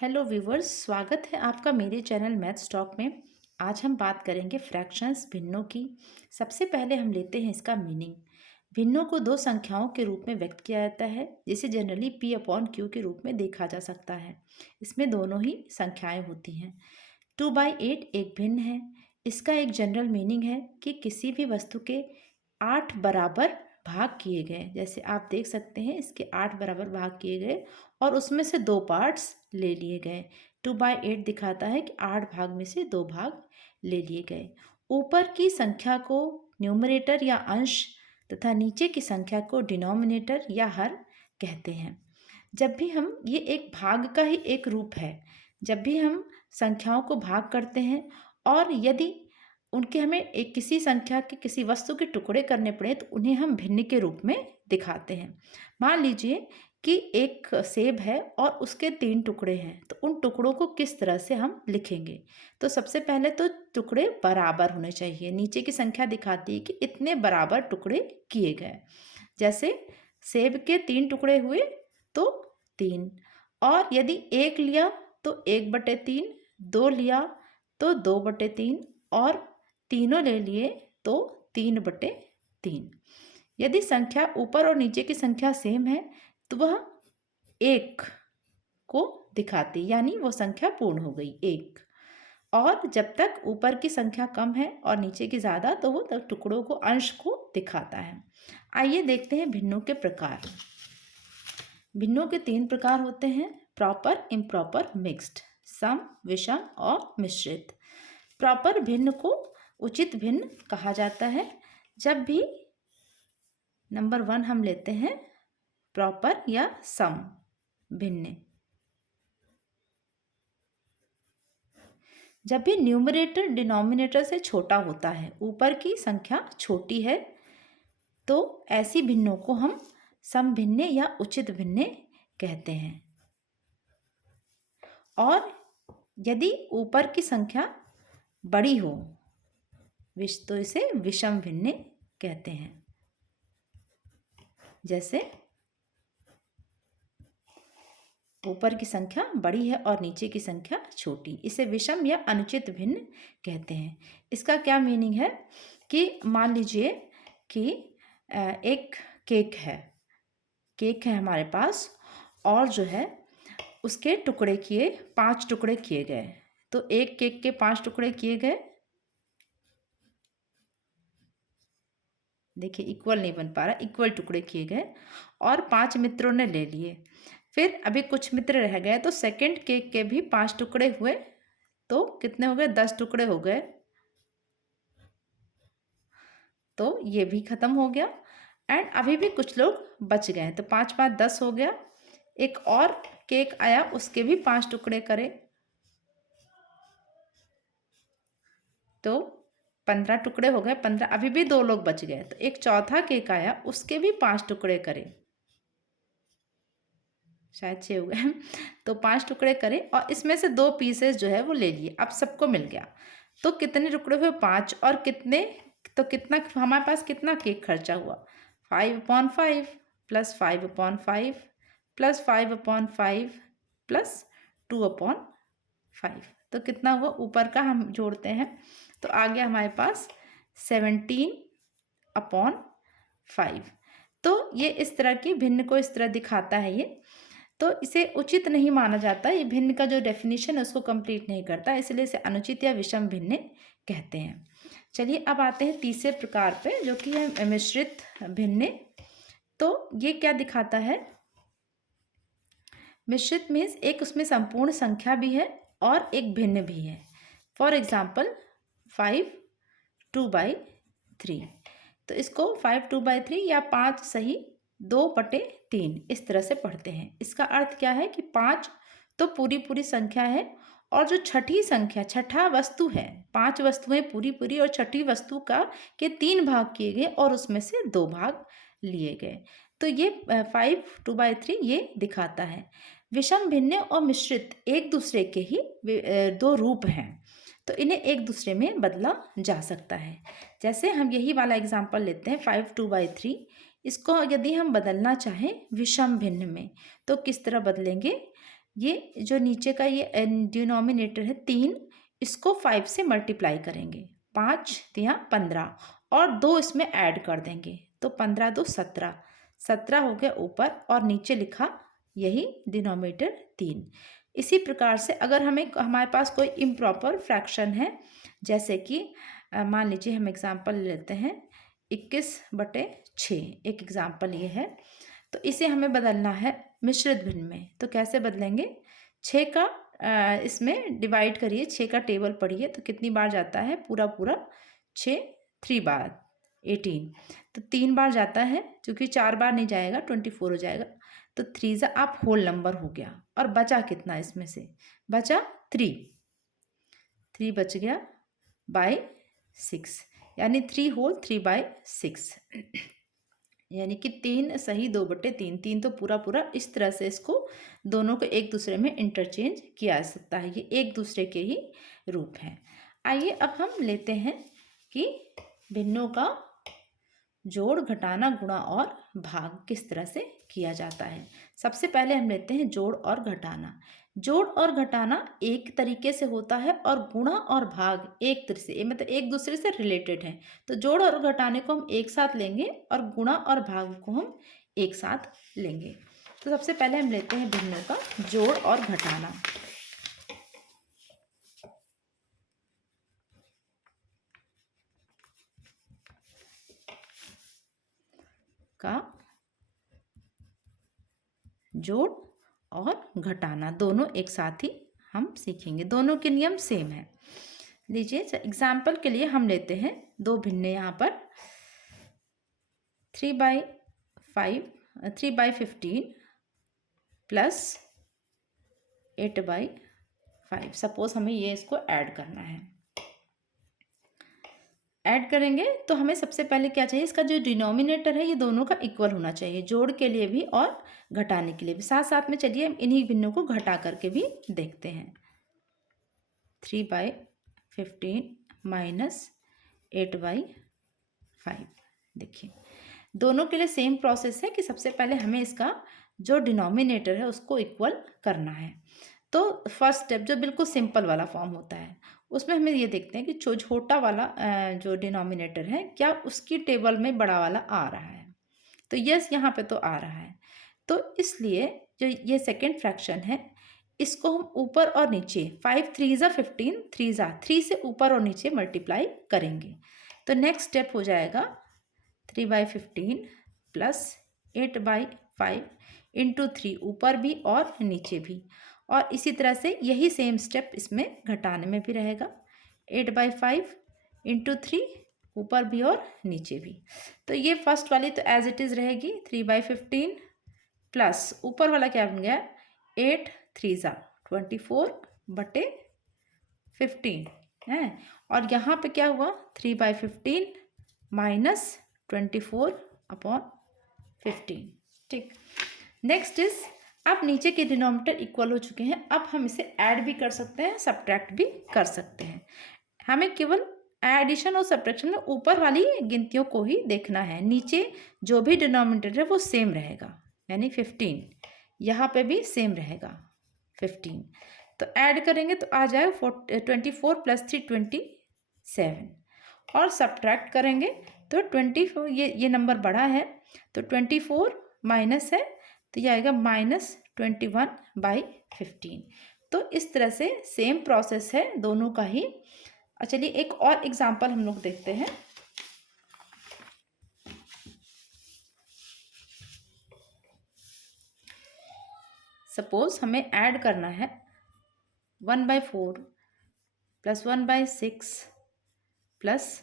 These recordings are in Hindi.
हेलो व्यूवर्स, स्वागत है आपका मेरे चैनल मैथ्स टॉक में। आज हम बात करेंगे फ्रैक्शंस भिन्नों की। सबसे पहले हम लेते हैं इसका मीनिंग। भिन्नों को दो संख्याओं के रूप में व्यक्त किया जाता है, जिसे जनरली p अपॉन क्यू के रूप में देखा जा सकता है। इसमें दोनों ही संख्याएं होती हैं। 2/8 एक भिन्न है। इसका एक जनरल मीनिंग है कि किसी भी वस्तु के 8 बराबर भाग किए गए। जैसे आप देख सकते हैं, इसके 8 बराबर भाग किए गए और उसमें से 2 पार्ट्स ले लिए गए। 2/8 दिखाता है कि 8 भाग में से 2 भाग ले लिए गए। ऊपर की संख्या को न्यूमरेटर या अंश तथा नीचे की संख्या को डिनोमिनेटर या हर कहते हैं। जब भी हम ये एक भाग का ही एक रूप है। जब भी हम संख्याओं को भाग करते हैं और यदि उनके हमें एक किसी संख्या के किसी वस्तु के टुकड़े करने पड़े तो उन्हें हम भिन्न के रूप में दिखाते हैं। मान लीजिए कि एक सेब है और उसके 3 टुकड़े हैं, तो उन टुकड़ों को किस तरह से हम लिखेंगे। तो सबसे पहले तो टुकड़े बराबर होने चाहिए। नीचे की संख्या दिखाती है कि इतने बराबर टुकड़े किए गए। जैसे सेब के 3 टुकड़े हुए तो 3, और यदि 1 लिया तो 1/3, 2 लिया तो 2/3 और तीनों ले लिए तो 3/3। यदि संख्या ऊपर और नीचे की संख्या सेम है तो वह 1 को दिखाती, यानी वो संख्या पूर्ण हो गई 1। और जब तक ऊपर की संख्या कम है और नीचे की ज़्यादा तो वो तब टुकड़ों को अंश को दिखाता है। आइए देखते हैं भिन्नों के प्रकार। भिन्नों के 3 प्रकार होते हैं: प्रॉपर, इम्प्रॉपर, मिक्स्ड, सम, विषम और मिश्रित। प्रॉपर भिन्न को उचित भिन्न कहा जाता है। जब भी नंबर 1 हम लेते हैं प्रॉपर या सम भिन्न। जब भी न्यूमरेटर डिनोमिनेटर से छोटा होता है, ऊपर की संख्या छोटी है, तो ऐसी भिन्नों को हम सम भिन्न या उचित भिन्न कहते हैं। और यदि ऊपर की संख्या बड़ी हो तो इसे विषम भिन्न कहते हैं। जैसे ऊपर की संख्या बड़ी है और नीचे की संख्या छोटी, इसे विषम या अनुचित भिन्न कहते हैं। इसका क्या मीनिंग है कि मान लीजिए कि एक केक है हमारे पास, और जो है उसके 5 टुकड़े किए गए। तो एक केक के 5 टुकड़े किए गए, देखिए इक्वल नहीं बन पा रहा, इक्वल टुकड़े किए गए और 5 मित्रों ने ले लिए। फिर अभी कुछ मित्र रह गए, तो सेकंड केक के भी 5 टुकड़े हुए, तो कितने हो गए? 10 टुकड़े हो गए। तो ये भी खत्म हो गया। एंड अभी भी कुछ लोग बच गए, तो 5 5 10 हो गया। एक और केक आया, उसके भी 5 टुकड़े करे, तो 15 टुकड़े हो गए। 15, अभी भी 2 लोग बच गए। तो एक चौथा केक आया, उसके भी 5 टुकड़े करे, शायद 6 हो गए। तो 5 टुकड़े करे और इसमें से 2 पीसेस जो है वो ले लिए। अब सबको मिल गया, तो कितने टुकड़े हुए? 5। और कितने, तो कितना हमारे पास कितना केक खर्चा हुआ? 5/5 प्लस 5/5 प्लस 5/5 प्लस 2/5। तो कितना हुआ? ऊपर का हम जोड़ते हैं तो आ गया हमारे पास 17/5। तो ये इस तरह की भिन्न को इस तरह दिखाता है ये। तो इसे उचित नहीं माना जाता, ये भिन्न का जो डेफिनेशन है उसको कंप्लीट नहीं करता, इसलिए इसे अनुचित या विषम भिन्न कहते हैं। चलिए अब आते हैं तीसरे प्रकार पे, जो कि है मिश्रित भिन्न। तो ये क्या दिखाता है? मिश्रित मीन्स एक उसमें संपूर्ण संख्या भी है और एक भिन्न भी है। For example 5 2/3। तो इसको 5 2/3 या 5 सही 2/3 इस तरह से पढ़ते हैं। इसका अर्थ क्या है कि 5 तो पूरी संख्या है, और जो छठी संख्या, छठा वस्तु है, 5 वस्तुएं पूरी और छठी वस्तु का के 3 भाग किए गए और उसमें से 2 भाग लिए गए। तो ये 5 2/3 ये दिखाता है। विषम भिन्न और मिश्रित एक दूसरे के ही 2 रूप हैं, तो इन्हें एक दूसरे में बदला जा सकता है। जैसे हम यही वाला एग्जाम्पल लेते हैं 5 2/3। इसको यदि हम बदलना चाहें विषम भिन्न में तो किस तरह बदलेंगे? ये जो नीचे का ये डिनोमिनेटर है 3, इसको 5 से मल्टीप्लाई करेंगे, 5 तिया 15 और 2 इसमें ऐड कर देंगे, तो 15 2 17, 17 हो गया ऊपर और नीचे लिखा यही डिनोमिनेटर 3। इसी प्रकार से अगर हमारे पास कोई इम्प्रॉपर फ्रैक्शन है, जैसे कि मान लीजिए हम एग्जांपल लेते हैं 21/6, एक एग्जांपल ये है, तो इसे हमें बदलना है मिश्रित भिन्न में। तो कैसे बदलेंगे, 6 का इसमें डिवाइड करिए, 6 का टेबल पढ़िए तो कितनी बार जाता है, पूरा पूरा 6 3 बार 18, तो 3 बार जाता है, क्योंकि 4 बार नहीं जाएगा 24 हो जाएगा, तो 3 ज़ा आप होल नंबर हो गया। और बचा कितना, इसमें से बचा 3 बच गया बाय 6, यानी 3 होल 3/6, यानी कि 3 सही 2/3, 3 तो पूरा पूरा। इस तरह से इसको दोनों को एक दूसरे में इंटरचेंज किया जा सकता है, ये एक दूसरे के ही रूप हैं। आइए अब हम लेते हैं कि भिन्नों का जोड़, घटाना, गुणा और भाग किस तरह से किया जाता है। सबसे पहले हम लेते हैं जोड़ और घटाना। जोड़ और घटाना एक तरीके से होता है और गुणा और भाग एक तरह से, मतलब एक दूसरे से रिलेटेड है। तो जोड़ और घटाने को हम एक साथ लेंगे और गुणा और भाग को हम एक साथ लेंगे। तो सबसे पहले हम लेते हैं भिन्नों का जोड़ और घटाना। का जोड़ और घटाना दोनों एक साथ ही हम सीखेंगे, दोनों के नियम सेम है। लीजिए एग्जाम्पल के लिए हम लेते हैं दो भिन्न, यहाँ पर 3/15 प्लस 8/5। सपोज हमें ये इसको ऐड करना है। ऐड करेंगे तो हमें सबसे पहले क्या चाहिए, इसका जो डिनोमिनेटर है ये दोनों का इक्वल होना चाहिए, जोड़ के लिए भी और घटाने के लिए भी। साथ साथ में चलिए हम इन्हीं भिन्नों को घटा करके भी देखते हैं। 3/15 माइनस 8/5। देखिए दोनों के लिए सेम प्रोसेस है कि सबसे पहले हमें इसका जो डिनोमिनेटर है उसको इक्वल करना है। तो फर्स्ट स्टेप जो बिल्कुल सिंपल वाला फॉर्म होता है, उसमें हमें ये देखते हैं कि छोटा वाला जो डिनोमिनेटर है क्या उसकी टेबल में बड़ा वाला आ रहा है। तो यस, यहाँ पे तो आ रहा है। तो इसलिए जो ये सेकेंड फ्रैक्शन है इसको हम ऊपर और नीचे 5 3 ज़ा 15, 3 ज़ा 3 से ऊपर और नीचे मल्टीप्लाई करेंगे। तो नेक्स्ट स्टेप हो जाएगा 3/15 प्लस 8/5 इंटू 3, ऊपर भी और नीचे भी। और इसी तरह से यही सेम स्टेप इसमें घटाने में भी रहेगा, 8/5 इंटू 3, ऊपर भी और नीचे भी। तो ये फर्स्ट वाली तो एज इट इज़ रहेगी 3/15 प्लस ऊपर वाला क्या बन गया 8 3 ज़ा 24/15 है। और यहाँ पे क्या हुआ 3/15 माइनस 24/15। ठीक, नेक्स्ट इज अब नीचे के डिनोमिनेटर इक्वल हो चुके हैं, अब हम इसे ऐड भी कर सकते हैं, सब्ट्रैक्ट भी कर सकते हैं। हमें केवल एडिशन और सब्ट्रैक्शन में ऊपर वाली गिनतियों को ही देखना है, नीचे जो भी डिनोमिनेटर है वो सेम रहेगा, यानी 15 यहाँ पे भी सेम रहेगा 15। तो ऐड करेंगे तो आ जाएगा 24 प्लस 3 27, और सब्ट्रैक्ट करेंगे तो 24, ये नंबर बड़ा है तो 24 माइनस है तो ये आएगा -21/15। तो इस तरह से सेम प्रोसेस है दोनों का ही। चलिए एक और एग्जांपल हम लोग देखते हैं। सपोज हमें ऐड करना है 1/4 प्लस 1/6 प्लस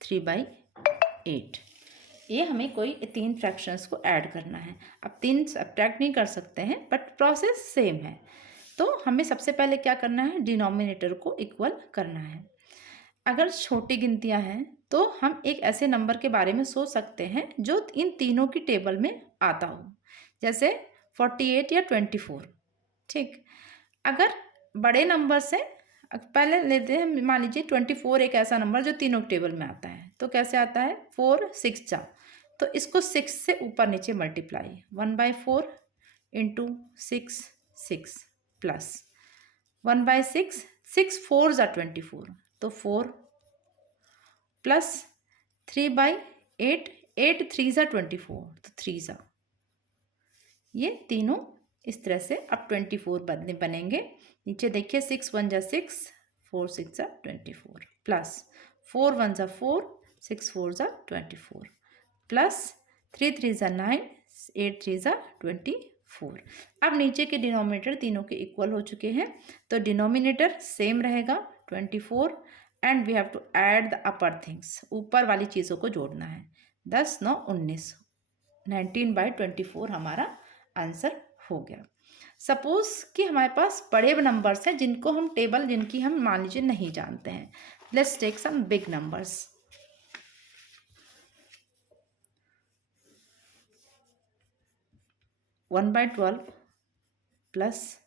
3/8। ये हमें कोई 3 फ्रैक्शंस को ऐड करना है। अब 3 सब्ट्रैक्ट नहीं कर सकते हैं बट प्रोसेस सेम है। तो हमें सबसे पहले क्या करना है, डिनोमिनेटर को इक्वल करना है। अगर छोटी गिनतियां हैं तो हम एक ऐसे नंबर के बारे में सोच सकते हैं जो इन तीनों की टेबल में आता हो, जैसे 48 या 24। ठीक, अगर बड़े नंबर से पहले लेते हैं, मान लीजिए 24 एक ऐसा नंबर जो तीनों टेबल में आता है, तो कैसे आता है 4 6 जा, तो इसको 6 से ऊपर नीचे मल्टीप्लाई 1/4 इंटू 6 6 प्लस 1/6, 6 4 ज़ा 24, तो 4 प्लस 3/8, 8 3 ज़ा 24, तो 3 ज़ा। ये तीनों इस तरह से अब 24 बनेंगे। नीचे देखिए 6 1 ज़ा 6, 4 6 ज़ा 24, प्लस 4 1 ज़ा 4, 6 4 ज़ा 24, प्लस 3 3 ज़ा 9, 8 3 ज़ा 24। अब नीचे के डिनोमिनेटर तीनों के इक्वल हो चुके हैं, तो डिनोमिनेटर सेम रहेगा 24 and we have to add the upper things, ऊपर वाली चीज़ों को जोड़ना है। 10 9 19, 19/24 हमारा आंसर हो गया। सपोज कि हमारे पास बड़े नंबर्स हैं जिनको हम टेबल जिनकी हम मान लीजिए नहीं जानते हैं। Let's take some big numbers. 1/12 plus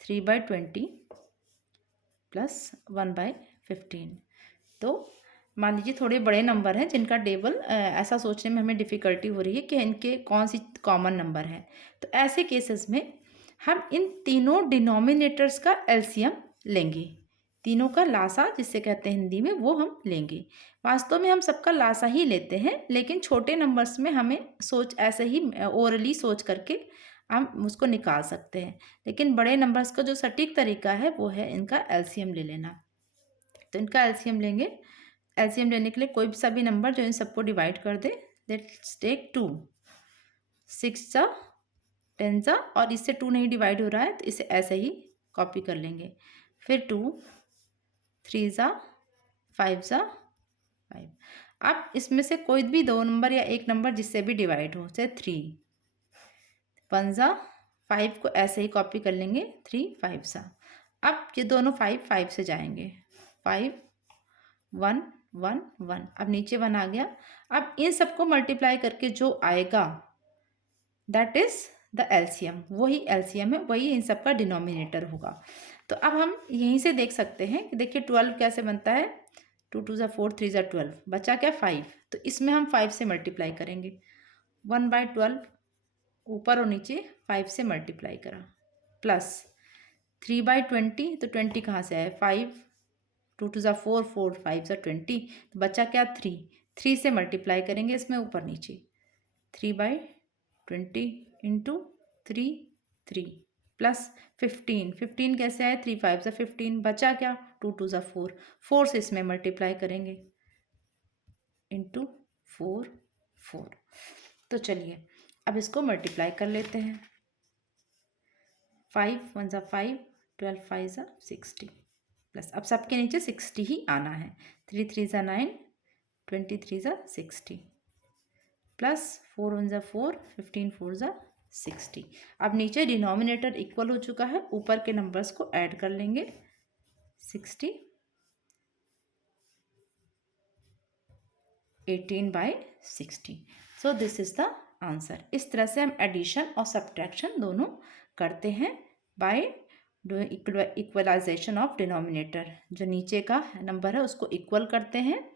3/20 plus 1/15। तो मान लीजिए थोड़े बड़े नंबर हैं जिनका टेबल ऐसा सोचने में हमें डिफ़िकल्टी हो रही है कि इनके कौन सी कॉमन नंबर है। तो ऐसे केसेस में हम इन तीनों डिनोमिनेटर्स का एलसीएम लेंगे, तीनों का लासा जिसे कहते हैं हिंदी में, वो हम लेंगे। वास्तव में हम सबका लासा ही लेते हैं, लेकिन छोटे नंबर्स में हमें सोच ऐसे ही ओरली सोच करके हम उसको निकाल सकते हैं, लेकिन बड़े नंबर्स का जो सटीक तरीका है वो है इनका एलसीएम ले लेना। तो इनका एलसीएम लेंगे। एलसीएम लेने के लिए कोई भी सा भी नंबर जो इन सबको डिवाइड कर दे। लेट्स टेक 2, 6 ज़ा 10 ज़ा, और इससे 2 नहीं डिवाइड हो रहा है तो इसे ऐसे ही कॉपी कर लेंगे। फिर 2 3 ज़ा 5 ज़ा 5। अब इसमें से कोई भी दो नंबर या एक नंबर जिससे भी डिवाइड हो, जैसे 3 1 ज़ा 5 को ऐसे ही कॉपी कर लेंगे, 3 5 ज़ा। अब ये दोनों 5 5 से जाएंगे, 5 1 1 1, अब नीचे 1 आ गया। अब इन सबको मल्टीप्लाई करके जो आएगा दैट इज द एलसीएम, वही एलसीएम है, वही इन सब का डिनोमिनेटर होगा। तो अब हम यहीं से देख सकते हैं कि देखिए 12 कैसे बनता है, 2 2 ज़ा 4, 3 ज़ा 12, बचा क्या 5, तो इसमें हम 5 से मल्टीप्लाई करेंगे। 1/12 ऊपर और नीचे 5 से मल्टीप्लाई करा, प्लस 3/20, तो 20 कहाँ से आया 5, 2 2 ज़ा 4, 4 5 ज़ा 20, तो बचा क्या 3, 3 से मल्टीप्लाई करेंगे इसमें ऊपर नीचे, 3/20 इंटू 3 3, प्लस 15, 15 कैसे आए 3 5 ज़ा 15, बचा क्या 2 2 ज़ा 4, 4 से इसमें मल्टीप्लाई करेंगे इंटू 4 4। तो चलिए अब इसको मल्टीप्लाई कर लेते हैं। 5 1 ज़ा 5, 12 5 ज़ा 60, प्लस अब सबके नीचे 60 ही आना है, 3 3 ज़ा 9, 23 ज़ा 60, प्लस 4 1 ज़ा 4, 15 4 ज़ा 60। अब नीचे डिनोमिनेटर इक्वल हो चुका है, ऊपर के नंबर्स को ऐड कर लेंगे, 60 18/60। So this is the answer. इस तरह से हम एडिशन और सब्ट्रैक्शन दोनों करते हैं by doing equalization of denominator. जो नीचे का नंबर है उसको इक्वल करते हैं,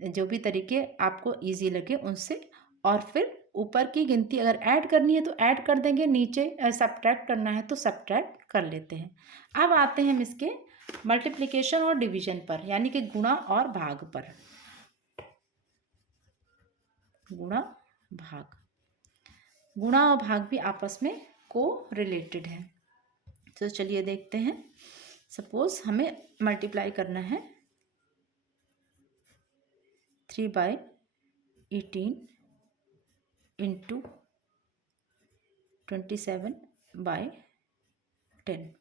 जो भी तरीके आपको इजी लगे उनसे, और फिर ऊपर की गिनती अगर ऐड करनी है तो ऐड कर देंगे, नीचे सब्ट्रैक्ट करना है तो सब्ट्रैक्ट कर लेते हैं। अब आते हैं हम इसके मल्टीप्लिकेशन और डिवीजन पर, यानी कि गुणा और भाग पर। गुणा भाग, गुणा और भाग भी आपस में को रिलेटेड है। तो चलिए देखते हैं। सपोज हमें मल्टीप्लाई करना है 3/18 इंटू 27/10,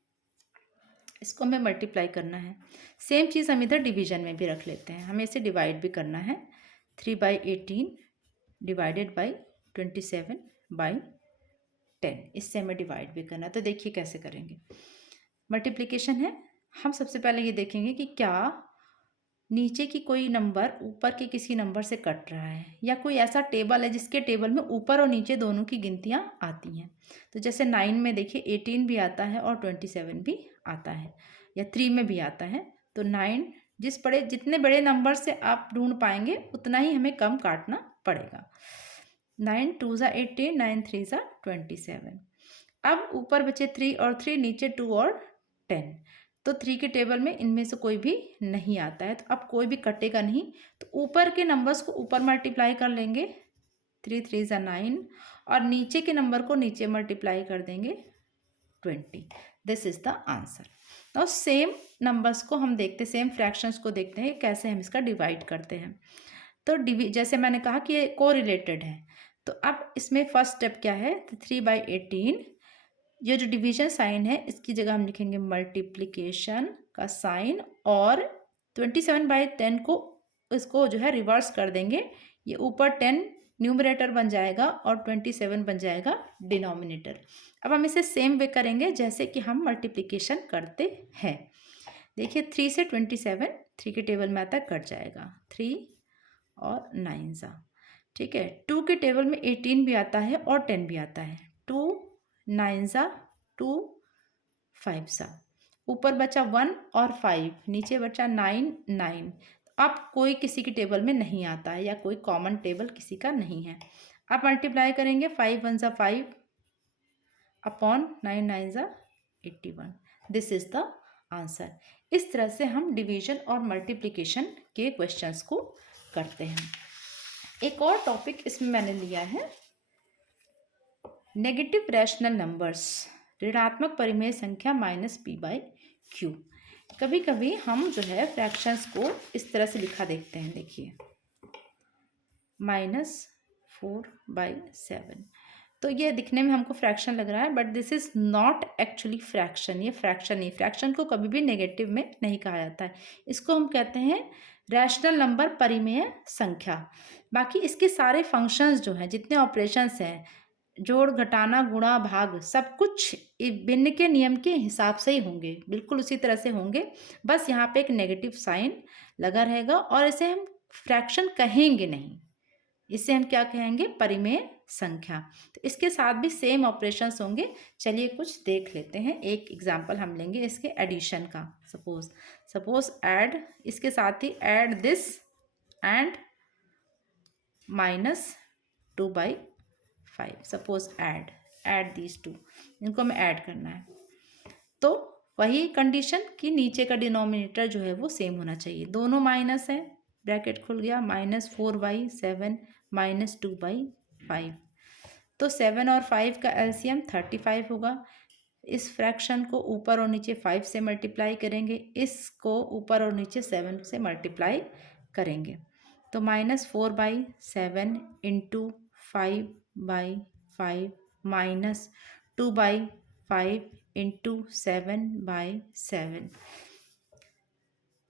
इसको हमें मल्टीप्लाई करना है। सेम चीज़ हम इधर डिवीजन में भी रख लेते हैं, हमें इसे डिवाइड भी करना है। 3/18 डिवाइडेड बाई 27/10, इससे हमें डिवाइड भी करना है। तो देखिए कैसे करेंगे। मल्टीप्लिकेशन है, हम सबसे पहले ये देखेंगे कि क्या नीचे की कोई नंबर ऊपर के किसी नंबर से कट रहा है, या कोई ऐसा टेबल है जिसके टेबल में ऊपर और नीचे दोनों की गिनतियाँ आती हैं। तो जैसे 9 में देखिए 18 भी आता है और 27 भी आता है, या 3 में भी आता है। तो 9 जितने बड़े नंबर से आप ढूंढ पाएंगे उतना ही हमें कम काटना पड़ेगा। 9 2 ज़ा 18, 9 3 ज़ा 27, अब ऊपर बचे 3 और 3, नीचे 2 और 10। तो 3 के टेबल में इनमें से कोई भी नहीं आता है, तो अब कोई भी कटेगा नहीं। तो ऊपर के नंबर्स को ऊपर मल्टीप्लाई कर लेंगे, 3 3 ज़ा 9, और नीचे के नंबर को नीचे मल्टीप्लाई कर देंगे 20। This is the answer. और सेम नंबर्स को हम देखते, सेम फ्रैक्शंस को देखते हैं कैसे हम इसका डिवाइड करते हैं। तो जैसे मैंने कहा कि ये को रिलेटेड है, तो अब इसमें फर्स्ट स्टेप क्या है, तो 3/18, ये जो डिवीजन साइन है इसकी जगह हम लिखेंगे मल्टीप्लिकेशन का साइन, और 27/10 को इसको जो है रिवर्स कर देंगे। ये ऊपर 10 न्यूमरेटर बन जाएगा और 27 बन जाएगा डिनोमिनेटर। अब हम इसे सेम वे करेंगे जैसे कि हम मल्टीप्लिकेशन करते हैं। देखिए 3 से 27 3 के टेबल में आता है, कट जाएगा 3 और 9 ज़ा, ठीक है। 2 के टेबल में 18 भी आता है और 10 भी आता है, 2 9 ज़ा 2 5 ज़ा, ऊपर बचा 1 और 5, नीचे बचा 9 9। अब कोई किसी की टेबल में नहीं आता है या कोई कॉमन टेबल किसी का नहीं है। अब मल्टीप्लाई करेंगे, 5 1 ज़ा 5 अपॉन 9 9 ज़ा 81। This is the answer. इस तरह से हम डिवीजन और मल्टीप्लिकेशन के क्वेश्चंस को करते हैं। एक और टॉपिक इसमें मैंने लिया है, नेगेटिव रैशनल नंबर्स, ऋणात्मक परिमेय संख्या -p/q। कभी कभी हम जो है फ्रैक्शंस को इस तरह से लिखा देखते हैं, देखिए -4/7। तो ये दिखने में हमको फ्रैक्शन लग रहा है, but this is not actually fraction. ये फ्रैक्शन नहीं, फ्रैक्शन को कभी भी नेगेटिव में नहीं कहा जाता है, इसको हम कहते हैं रैशनल नंबर, परिमेय संख्या। बाकी इसके सारे फंक्शंस जो हैं, जितने ऑपरेशंस हैं, जोड़ घटाना गुणा भाग, सब कुछ भिन्न के नियम के हिसाब से ही होंगे, बिल्कुल उसी तरह से होंगे। बस यहाँ पे एक नेगेटिव साइन लगा रहेगा और इसे हम फ्रैक्शन कहेंगे नहीं, इसे हम क्या कहेंगे, परिमेय संख्या। तो इसके साथ भी सेम ऑपरेशंस होंगे। चलिए कुछ देख लेते हैं। एक एग्जांपल हम लेंगे इसके एडिशन का। सपोज ऐड, इसके साथ ही add this and -2/5। Suppose add these two, इनको हमें ऐड करना है। तो वही कंडीशन कि नीचे का डिनोमिनेटर जो है वो सेम होना चाहिए। दोनों माइनस है, ब्रैकेट खुल गया, -4/7 -2/5। तो 7 और 5 का एलसीएम 35 होगा। इस फ्रैक्शन को ऊपर और नीचे 5 से मल्टीप्लाई करेंगे, इसको ऊपर और नीचे 7 से मल्टीप्लाई करेंगे। तो -4/7 इंटू 5/5 -2/5 इंटू 7/7।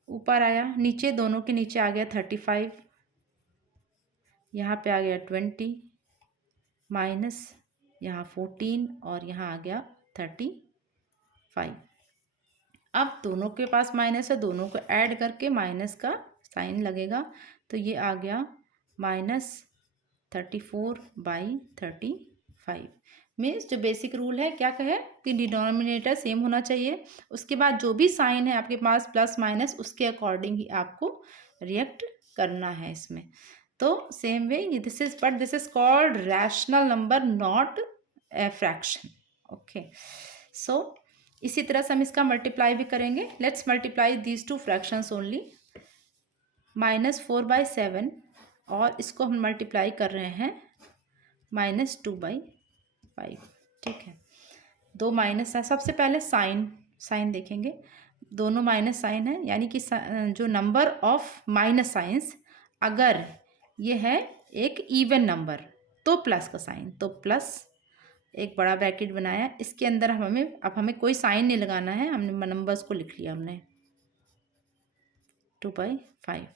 ऊपर आया, नीचे दोनों के नीचे आ गया 35, यहाँ पे आ गया 20, माइनस यहाँ 14 और यहाँ आ गया 35। अब दोनों के पास माइनस है, दोनों को ऐड करके माइनस का साइन लगेगा। तो ये आ गया -34/35। मीन्स जो बेसिक रूल है क्या कहे कि डिनोमिनेटर सेम होना चाहिए, उसके बाद जो भी साइन है आपके पास प्लस माइनस, उसके अकॉर्डिंग ही आपको रिएक्ट करना है इसमें। तो same way this is called rational number, not a fraction. Okay, so इसी तरह से हम इसका मल्टीप्लाई भी करेंगे। Let's multiply these two fractions only. -4/7 और इसको हम मल्टीप्लाई कर रहे हैं -2/5। ठीक है, दो माइनस है। सबसे पहले साइन देखेंगे, दोनों माइनस साइन है, यानी कि जो नंबर ऑफ माइनस साइंस, अगर ये है एक इवन नंबर तो प्लस का साइन, तो प्लस एक बड़ा ब्रैकेट बनाया, इसके अंदर हमें कोई साइन नहीं लगाना है, हमने नंबर्स को लिख लिया हमने 2/5।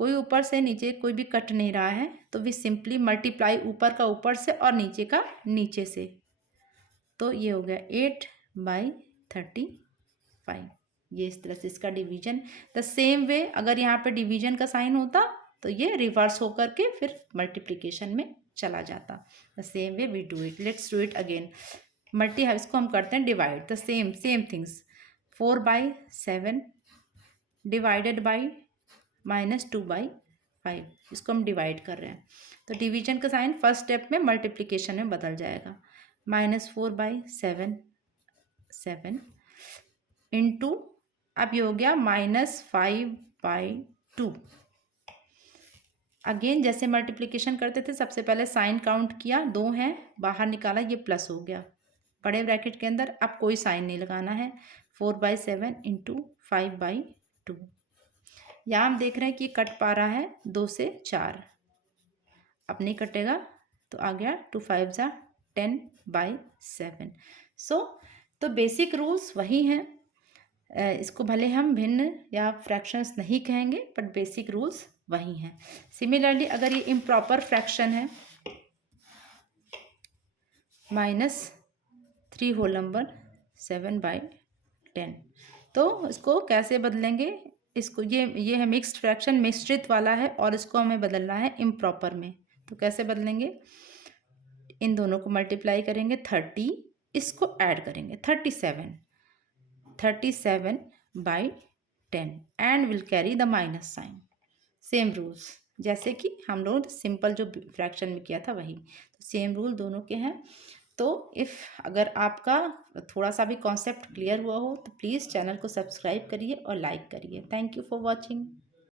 कोई ऊपर से नीचे कोई भी कट नहीं रहा है, तो वी सिंपली मल्टीप्लाई ऊपर का ऊपर से और नीचे का नीचे से। तो ये हो गया 8/35। ये इस तरह से इसका डिवीजन। द सेम वे अगर यहाँ पे डिवीजन का साइन होता तो ये रिवर्स होकर के फिर मल्टीप्लिकेशन में चला जाता। The same way we do it. Let's do it again. इसको हम करते हैं divide. The same things. 4/7 divided by -2/5, इसको हम डिवाइड कर रहे हैं। तो डिवीजन का साइन फर्स्ट स्टेप में मल्टीप्लिकेशन में बदल जाएगा। -4/7 7 इंटू, अब ये हो गया -5/2। अगेन जैसे मल्टीप्लिकेशन करते थे, सबसे पहले साइन काउंट किया, 2 हैं, बाहर निकाला, ये प्लस हो गया बड़े ब्रैकेट के अंदर। अब कोई साइन नहीं लगाना है। 4/7 इंटू 5/2। यहाँ हम देख रहे हैं कि कट पा रहा है 2 से 4, अब नहीं कटेगा, तो आ गया 2 5 जा 10/7। सो तो बेसिक रूल्स वही हैं। इसको भले हम भिन्न या फ्रैक्शंस नहीं कहेंगे, बट बेसिक रूल्स वही हैं। सिमिलरली अगर ये इम्प्रॉपर फ्रैक्शन है, -3 होल नंबर 7/10, तो इसको कैसे बदलेंगे? इसको ये है मिक्स्ड फ्रैक्शन, मिश्रित वाला है, और इसको हमें बदलना है इम्प्रॉपर में। तो कैसे बदलेंगे? इन दोनों को मल्टीप्लाई करेंगे, 30, इसको ऐड करेंगे 37/10 and will carry the minus sign. Same rules जैसे कि हम लोग सिंपल जो फ्रैक्शन में किया था वही, तो सेम रूल दोनों के हैं। तो अगर आपका थोड़ा सा भी कॉन्सेप्ट क्लियर हुआ हो तो प्लीज़ चैनल को सब्सक्राइब करिए और लाइक करिए। Thank you for watching.